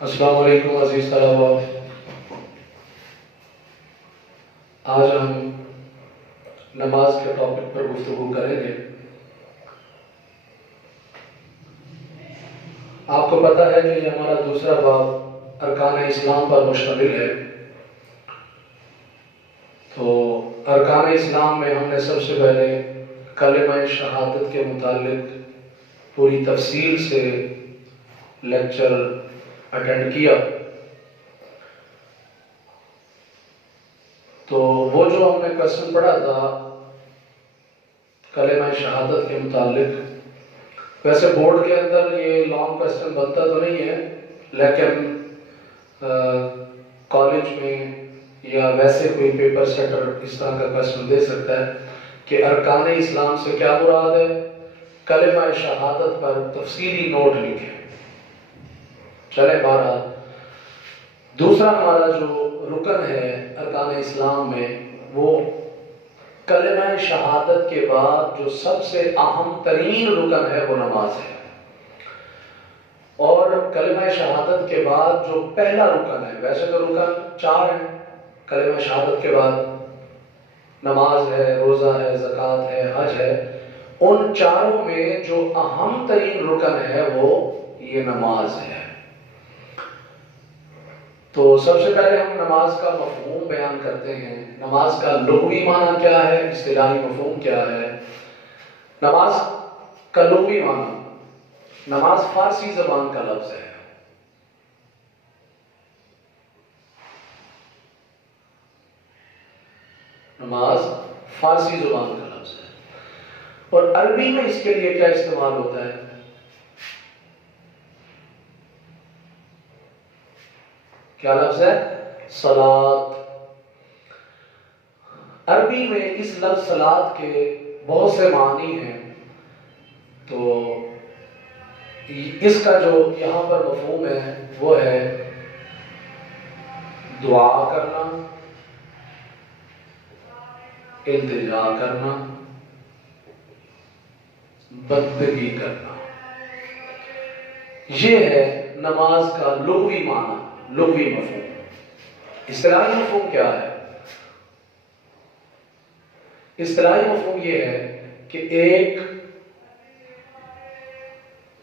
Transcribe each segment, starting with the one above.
السلام علیکم عزیز طلباء، آج ہم نماز کے ٹاپک پر گفتگو کریں گے۔ آپ کو پتہ ہے کہ یہ ہمارا دوسرا باب ارکان اسلام پر مشتمل ہے۔ تو ارکان اسلام میں ہم نے سب سے پہلے کلمہ شہادت کے متعلق پوری تفصیل سے لیکچر اٹینڈ کیا۔ تو وہ جو ہم نے کویسچن پڑھا تھا کلمہ شہادت کے متعلق، ویسے بورڈ کے اندر یہ لانگ کویسچن بنتا تو نہیں ہے، لیکن کالج میں یا ویسے کوئی پیپر سیٹر اس طرح کا کویسچن دے سکتا ہے کہ ارکان اسلام سے کیا مراد ہے، کلمہ شہادت پر تفصیلی نوٹ لکھیں۔ چلے بہرحال، دوسرا ہمارا جو رکن ہے ارکان اسلام میں، وہ کلمہ شہادت کے بعد جو سب سے اہم ترین رکن ہے وہ نماز ہے۔ اور کلمہ شہادت کے بعد جو پہلا رکن ہے، ویسے تو رکن 4 ہیں کلمہ شہادت کے بعد، نماز ہے، روزہ ہے، زکوٰۃ ہے، حج ہے، ان چاروں میں جو اہم ترین رکن ہے وہ یہ نماز ہے۔ تو سب سے پہلے ہم نماز کا مفہوم بیان کرتے ہیں۔ نماز کا لغوی معنی کیا ہے، اصطلاحی مفہوم کیا ہے؟ نماز کا لغوی معنی، نماز فارسی زبان کا لفظ ہے۔ نماز فارسی زبان کا لفظ ہے، اور عربی میں اس کے لیے کیا استعمال ہوتا ہے؟ کیا لفظ ہے؟ صلاۃ۔ عربی میں اس لفظ صلاۃ کے بہت سے معنی ہیں۔ تو اس کا جو یہاں پر مفہوم ہے وہ ہے دعا کرنا، التجا کرنا، بندگی کرنا۔ یہ ہے نماز کا لغوی معنی، لغوی مفہوم۔ اصطلاحی مفہوم کیا ہے؟ اصطلاحی مفہوم یہ ہے کہ ایک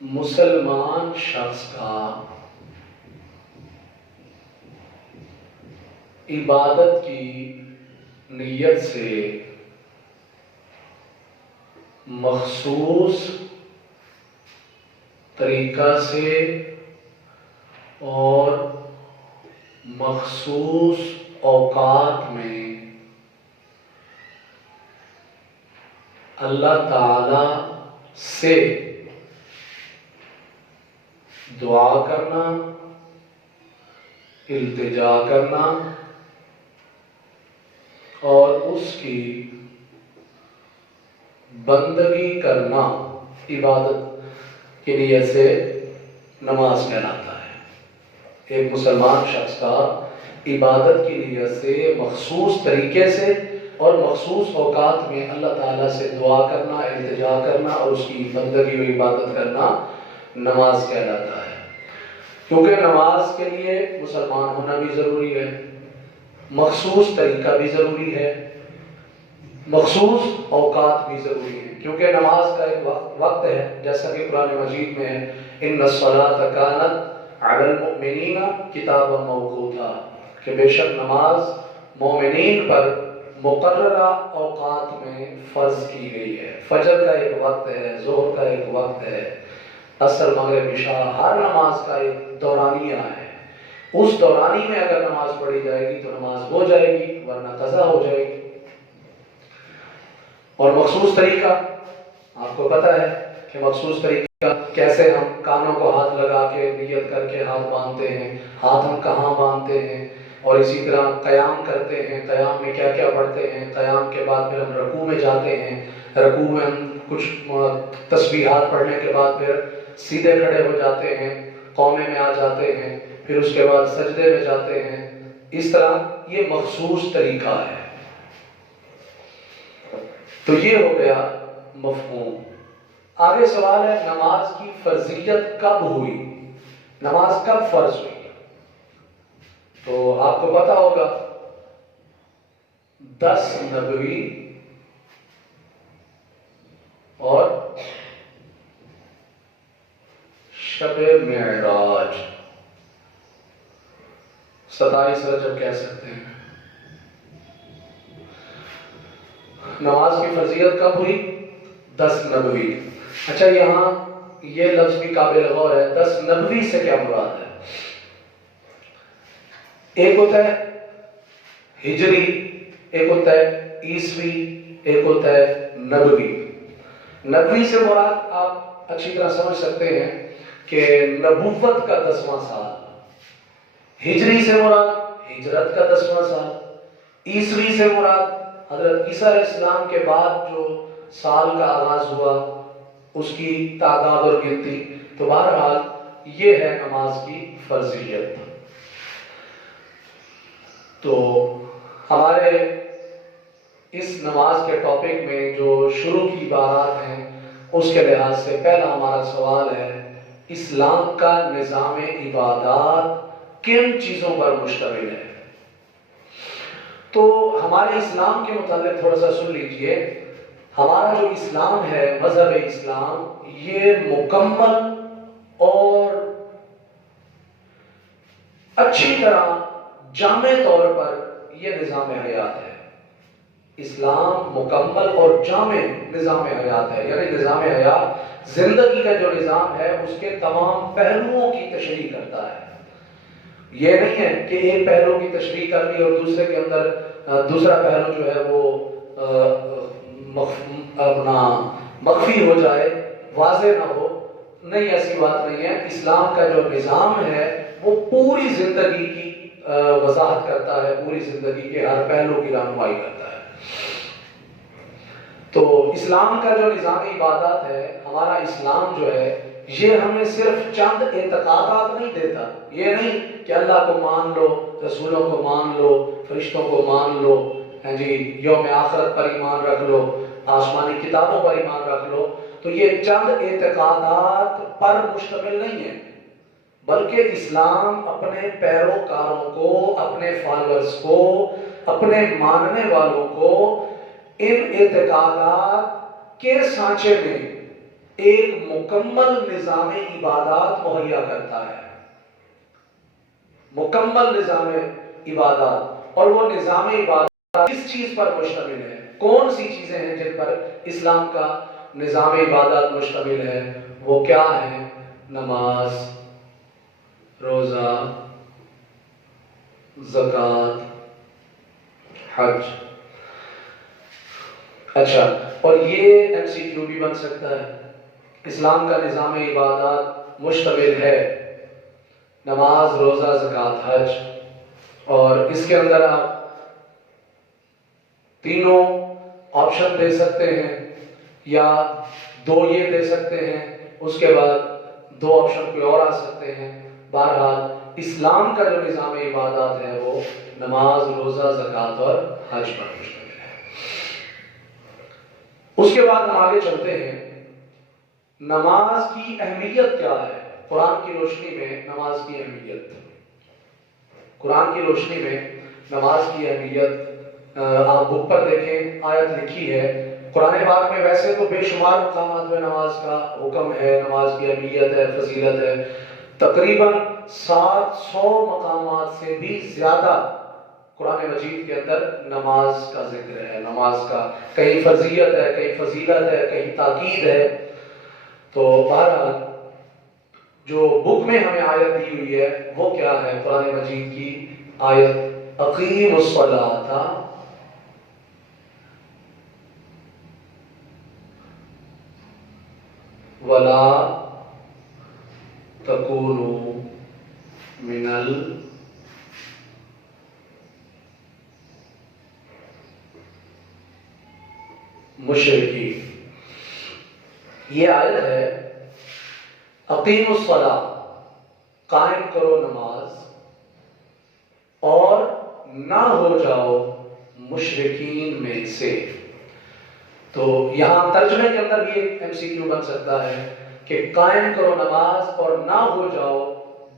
مسلمان شخص کا عبادت کی نیت سے مخصوص طریقہ سے اور مخصوص اوقات میں اللہ تعالی سے دعا کرنا، التجا کرنا اور اس کی بندگی کرنا، عبادت کی نیت سے نماز کہلاتا ہے۔ ایک مسلمان شخص کا عبادت کی نیت سے مخصوص طریقے سے اور مخصوص اوقات میں اللہ تعالیٰ سے دعا کرنا، التجا کرنا اور اس کی بندگی و عبادت کرنا نماز کہلاتا ہے۔ کیونکہ نماز کے لیے مسلمان ہونا بھی ضروری ہے، مخصوص طریقہ بھی ضروری ہے، مخصوص اوقات بھی ضروری ہے۔ کیونکہ نماز کا ایک وقت ہے، جیسا کہ قرآن مجید میں ہے، ان الصلاۃ کانت علی المؤمنین کتابا موقوتا، کہ بے شک نماز مومنین پر مقررہ اوقات میں فرض کی گئی ہے۔ فجر کا ایک وقت ہے، ظہر کا ایک وقت ہے، عصر، مغرب، عشاء، ہر نماز کا ایک دورانیہ ہے۔ اس دورانی میں اگر نماز پڑھی جائے گی تو نماز ہو جائے گی، ورنہ قضا ہو جائے گی۔ اور مخصوص طریقہ، آپ کو پتہ ہے کہ مخصوص طریقہ کیسے ہم کانوں کو ہاتھ لگا کے نیت کر کے ہاتھ باندھتے ہیں، ہاتھ ہم کہاں باندھتے ہیں، اور اسی طرح قیام کرتے ہیں، قیام میں کیا کیا پڑھتے ہیں، قیام کے بعد پھر ہم رکوع میں جاتے ہیں، رکوع میں ہم کچھ تسبیحات پڑھنے کے بعد پھر سیدھے کھڑے ہو جاتے ہیں، قومے میں آ جاتے ہیں، پھر اس کے بعد سجدے میں جاتے ہیں۔ اس طرح یہ مخصوص طریقہ ہے۔ تو یہ ہو گیا مفہوم۔ آگے سوال ہے نماز کی فرضیت کب ہوئی؟ نماز کب فرض ہوئی؟ تو آپ کو پتا ہوگا 10 نبوی اور شب معراج، 27 رجب کہہ سکتے ہیں۔ نماز کی فرضیت کب ہوئی؟ 10 نبوی۔ اچھا، یہاں یہ لفظ بھی قابل غور ہے، 10 نبوی سے کیا مراد ہے؟ ایک ہوتا ہے ہجری، ایک ہوتا ہے عیسوی، ایک ہوتا ہے نبوی۔ نبوی سے مراد آپ اچھی طرح سمجھ سکتے ہیں کہ نبوت کا 10واں سال، ہجری سے مراد ہجرت کا 10واں سال، عیسوی سے مراد حضرت عیسیٰ علیہ السلام کے بعد جو سال کا آغاز ہوا اس کی تعداد اور گنتی۔ تو بہرحال یہ ہے نماز کی فرضیت۔ تو ہمارے اس نماز کے ٹاپک میں جو شروع کی عبارات ہیں اس کے لحاظ سے پہلا ہمارا سوال ہے، اسلام کا نظام عبادات کن چیزوں پر مشتمل ہے؟ تو ہمارے اسلام کے متعلق تھوڑا سا سن لیجئے۔ ہمارا جو اسلام ہے، مذہب اسلام، یہ مکمل اور اچھی طرح جامع طور پر یہ نظام حیات ہے۔ اسلام مکمل اور جامع نظام حیات ہے، یعنی نظام حیات زندگی کا جو نظام ہے اس کے تمام پہلوؤں کی تشریح کرتا ہے۔ یہ نہیں ہے کہ ایک پہلو کی تشریح کر لی اور دوسرے کے اندر دوسرا پہلو جو ہے وہ اپنا مخفی ہو جائے، واضح نہ ہو۔ نہیں، ایسی بات نہیں ہے۔ اسلام کا جو نظام ہے وہ پوری زندگی کی وضاحت کرتا ہے، پوری زندگی کے ہر پہلو کی رہنمائی کرتا ہے۔ تو اسلام کا جو نظام عبادات ہے، ہمارا اسلام جو ہے یہ ہمیں صرف چند اعتقادات نہیں دیتا۔ یہ نہیں کہ اللہ کو مان لو، رسولوں کو مان لو، فرشتوں کو مان لو، یوم آخرت پر ایمان رکھ لو، آسمانی کتابوں پر ایمان رکھ لو۔ تو یہ چند اعتقادات پر مشتمل نہیں ہے، بلکہ اسلام اپنے پیروکاروں کو، اپنے فالورز کو، اپنے ماننے والوں کو ان اعتقادات کے سانچے میں ایک مکمل نظام عبادات مہیا کرتا ہے۔ مکمل نظام عبادات، اور وہ نظام عبادات کس چیز پر مشتمل ہے؟ کون سی چیزیں ہیں جن پر اسلام کا نظام عبادات مشتمل ہے؟ وہ کیا ہیں؟ نماز، روزہ، زکوٰۃ، حج۔ اچھا، اور یہ ایم سی کیو بھی بن سکتا ہے۔ اسلام کا نظام عبادات مشتمل ہے نماز، روزہ، زکوٰۃ، حج، اور اس کے اندر آپ تینوں آپشن دے سکتے ہیں یا دو یہ دے سکتے ہیں، اس کے بعد دو آپشن کوئی اور آ سکتے ہیں۔ بہرحال اسلام کا جو نظام عبادات ہے وہ نماز، روزہ، زکوٰۃ اور حج پر مشتمل ہے۔ اس کے بعد ہم آگے چلتے ہیں، نماز کی اہمیت کیا ہے؟ قرآن کی روشنی میں نماز کی اہمیت، قرآن کی روشنی میں نماز کی اہمیت آپ بک پر دیکھیں، آیت لکھی ہے۔ قرآن پاک میں ویسے تو بے شمار مقامات میں نماز کا حکم ہے، نماز کی اہمیت ہے، فضیلت ہے۔ تقریباً 700 مقامات سے بھی زیادہ قرآن مجید کے اندر نماز کا ذکر ہے، نماز کا کہیں فرضیت ہے، کہیں فضیلت ہے، کہیں تاکید ہے۔ تو بہرحال جو بک میں ہمیں آیت دی ہوئی ہے وہ کیا ہے؟ قرآن مجید کی آیت اقیم الصلاۃ ولا تکونوا من المشرکین۔ یہ آیت ہے اقیم الصلاۃ، قائم کرو نماز اور نہ ہو جاؤ مشرکین میں سے۔ تو یہاں ترجمے کے اندر بھی ایک ایم سی کیو بن سکتا ہے کہ قائم کرو نماز اور نہ ہو جاؤ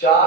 4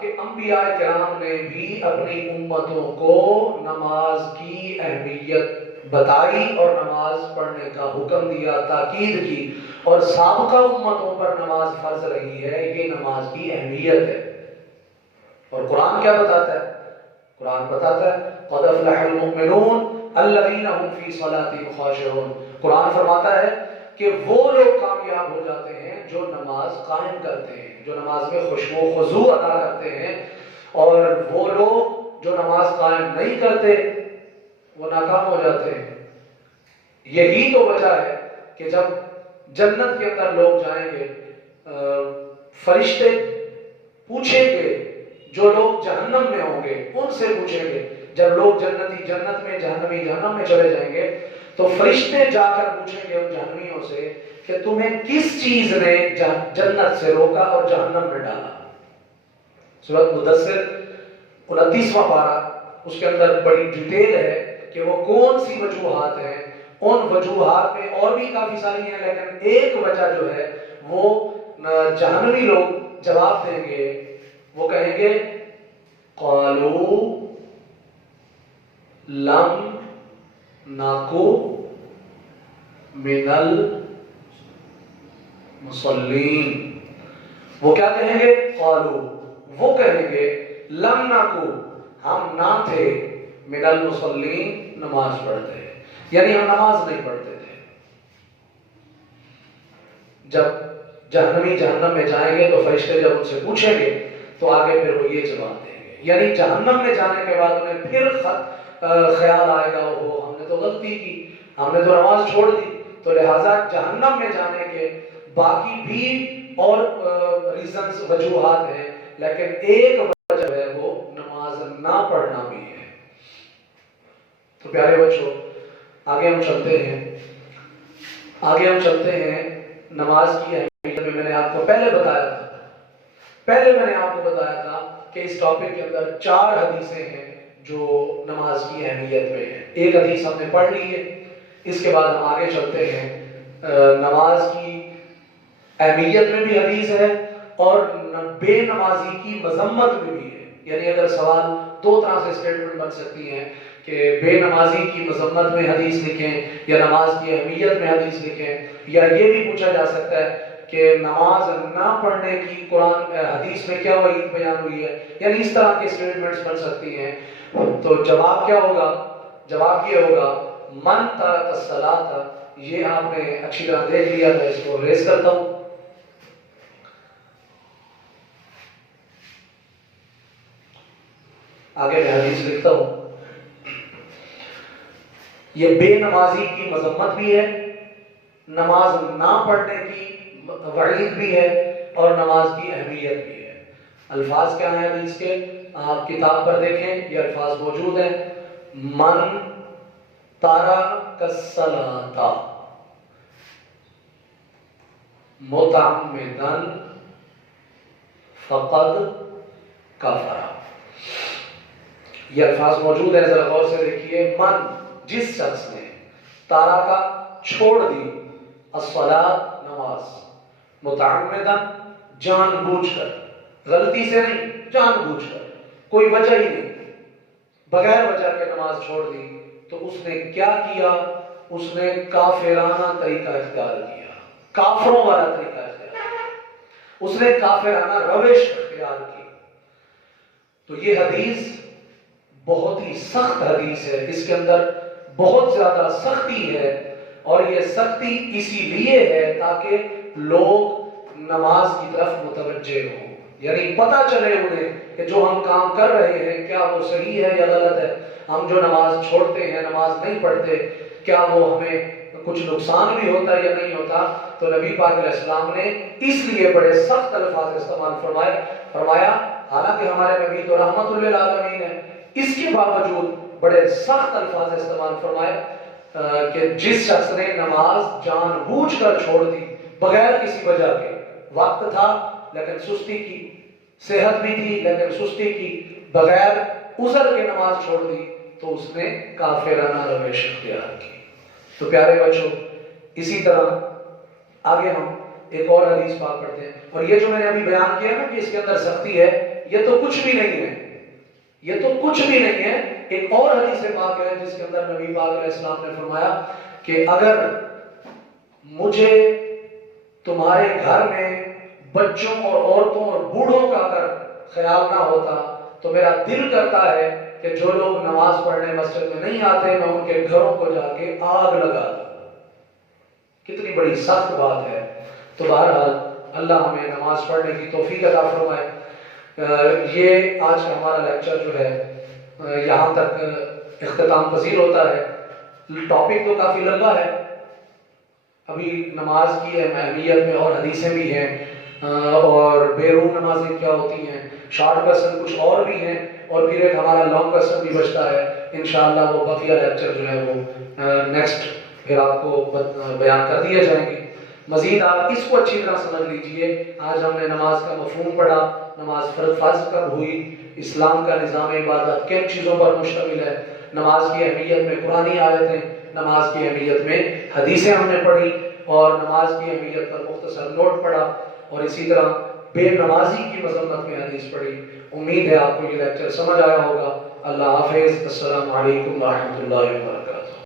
کہ انبیاء کرام نے بھی اپنی امتوں کو نماز کی اہمیت بتائی اور نماز پڑھنے کا حکم دیا، تاکید کی، اور سابقہ امتوں پر نماز فرض رہی ہے، یہ نماز کی اہمیت ہے۔ اور قرآن کیا بتاتا ہے؟ قرآن بتاتا ہے قد افلح المؤمنون الذین هم فی صلاتهم خاشعون۔ قرآن فرماتا ہے کہ وہ لوگ کامیاب ہو جاتے ہیں جو نماز قائم کرتے ہیں، جو نماز میں خشوع و خضوع ادا کرتے ہیں، اور وہ لوگ جو نماز قائم نہیں کرتے وہ ناکام ہو جاتے ہیں۔ یہی تو وجہ ہے کہ جب جنت کے اندر لوگ جائیں گے، فرشتے پوچھیں گے، جو لوگ جہنم میں ہوں گے ان سے پوچھیں گے، جب لوگ جنتی جنت میں، جہنمی جہنم میں چلے جائیں گے، تو فرشتے جا کر پوچھیں گے ان جہنمیوں سے کہ تمہیں کس چیز نے جنت سے روکا اور جہنم میں ڈالا۔ سورۃ مدثر 29واں پارہ، اس کے اندر بڑی ڈیٹیل ہے کہ وہ کون سی وجوہات ہیں۔ ان وجوہات میں اور بھی کافی ساری ہیں، لیکن ایک وجہ جو ہے وہ جہنمی لوگ جواب دیں گے، وہ کہیں گے قالوا لم نکو من المصلین۔ وہ کیا کہیں گے؟ قالوا، وہ کہیں گے لم نکو، ہم نہ تھے، من المصلین، نماز پڑھتے ہیں، یعنی ہم نماز نہیں پڑھتے تھے۔ جب جہنمی جہنم میں جائیں گے تو فرشتے جب ان سے پوچھیں گے تو آگے پھر وہ یہ جواب دیں گے، یعنی جہنم میں جانے کے بعد انہیں پھر خیال آئے گا وہ ہم نے تو غلطی کی، ہم نے تو نماز چھوڑ دی، تو لہٰذا جہنم میں جانے کے باقی بھی اور ریزنز، وجوہات ہیں، لیکن ایک وجہ ہے وہ نماز نہ پڑھنا بھی ہے۔ تو پیارے بچوں، آگے ہم چلتے ہیں نماز کی اہمیت میں۔ میں نے آپ کو پہلے بتایا تھا کہ اس ٹاپک کے اندر 4 حدیثیں ہیں جو نماز کی اہمیت میں ہیں۔ ایک حدیث ہم نے پڑھ لی ہے، اس کے بعد ہم آگے چلتے ہیں۔ نماز کی اہمیت میں بھی حدیث ہے اور بے نمازی کی مذمت میں بھی ہے، یعنی اگر سوال 2 طرح سے اسٹیٹمنٹ بن سکتی ہیں کہ بے نمازی کی مذمت میں حدیث لکھیں یا نماز کی اہمیت میں حدیث لکھیں، یا یہ بھی پوچھا جا سکتا ہے کہ نماز نہ پڑھنے کی قرآن حدیث میں کیا وعید بیان ہوئی ہے، یعنی اس طرح کی اسٹیٹمنٹس بن سکتی ہیں۔ تو جواب کیا ہوگا؟ جواب یہ ہوگا من ترک الصلاۃ، یہ آپ نے اچھی طرح دیکھ لیا، میں اس کو ریز کرتا ہوں۔ آگے میں حدیث لکھتا ہوں۔ یہ بے نمازی کی مذمت بھی ہے، نماز نہ پڑھنے کی وعید بھی ہے، اور نماز کی اہمیت بھی ہے۔ الفاظ کیا ہیں حدیث کے؟ آپ کتاب پر دیکھیں، یہ الفاظ موجود ہیں۔ من ترک الصلاۃ متعمدا فقد کفر۔ یہ الفاظ موجود ہیں، ذرا غور سے دیکھیے۔ من، جس شخص نے، تارا کا چھوڑ دی، الصلاۃ نماز، متعمدا جان بوجھ کر، غلطی سے نہیں، جان بوجھ کر، کوئی وجہ ہی نہیں، بغیر وجہ کے نماز چھوڑ دی، تو اس نے کیا کیا؟ اس نے کافرانہ طریقہ اختیار کیا، کافروں والا طریقہ اختیار کیا، اس نے کافرانہ روش اختیار کی۔ تو یہ حدیث بہت ہی سخت حدیث ہے، اس کے اندر بہت زیادہ سختی ہے، اور یہ سختی اسی لیے ہے تاکہ لوگ نماز کی طرف متوجہ ہوں، یعنی پتہ چلے انہیں کہ جو ہم کام کر رہے ہیں کیا وہ صحیح ہے یا غلط ہے، ہم جو نماز چھوڑتے ہیں، نماز نہیں پڑھتے، کیا وہ ہمیں کچھ نقصان بھی ہوتا ہے یا نہیں ہوتا۔ تو نبی پاک علیہ السلام نے اس لیے بڑے سخت الفاظ استعمال فرمایا، حالانکہ ہمارے نبی تو رحمت للعالمین ہے، اس کے باوجود بڑے سخت الفاظ استعمال فرمائے کہ جس شخص نے نماز جان بوجھ کر چھوڑ دی بغیر کسی وجہ کے، وقت تھا لیکن سستی کی، صحت بھی تھی لیکن سستی کی، بغیر عذر کے نماز چھوڑ دی، تو اس نے کافرانہ روش اختیار کی۔ تو پیارے بچوں، اسی طرح آگے ہم ایک اور حدیث پاک پڑھتے ہیں. اور یہ جو میں نے ابھی بیان کیا نا کہ اس کے اندر سختی ہے، یہ تو کچھ بھی نہیں ہے، یہ تو کچھ بھی نہیں ہے. ایک اور حدیث پاک ہے جس کے اندر نبی پاک علیہ السلام نے فرمایا کہ اگر مجھے تمہارے گھر میں بچوں اور عورتوں اور بوڑھوں کا اگر خیال نہ ہوتا تو میرا دل کرتا ہے کہ جو لوگ نماز پڑھنے مسجد میں نہیں آتے میں ان کے گھروں کو جا کے آگ لگا دوں. کتنی بڑی سخت بات ہے. تو بہرحال اللہ ہمیں نماز پڑھنے کی توفیق عطا فرمائے. یہ آج کا ہمارا لیکچر جو ہے یہاں تک اختتام پذیر ہوتا ہے. ٹاپک تو کافی لمبا ہے، ابھی نماز کی اہمیت میں اور حدیثیں بھی ہیں، اور بیرون نمازیں کیا ہوتی ہیں، شارٹ کوسچن کچھ اور بھی ہیں، اور پھر ایک ہمارا لانگ کوسچن بھی بچتا ہے. انشاءاللہ وہ بقیہ لیکچر جو ہے وہ نیکسٹ پھر آپ کو بیان کر دیے جائیں گے. مزید آپ اس کو اچھی طرح سمجھ لیجئے. آج ہم نے نماز کا مفہوم پڑھا، نماز فرض کب ہوئی، اسلام کا نظام عبادت کن چیزوں پر مشتمل ہے، نماز کی اہمیت میں قرآنی آیتیں، نماز کی اہمیت میں حدیثیں ہم نے پڑھی، اور نماز کی اہمیت پر مختصر نوٹ پڑھا، اور اسی طرح بے نمازی کی مذمت میں حدیث پڑھی. امید ہے آپ کو یہ لیکچر سمجھ آیا ہوگا. اللہ حافظ. السلام علیکم ورحمۃ اللہ وبرکاتہ.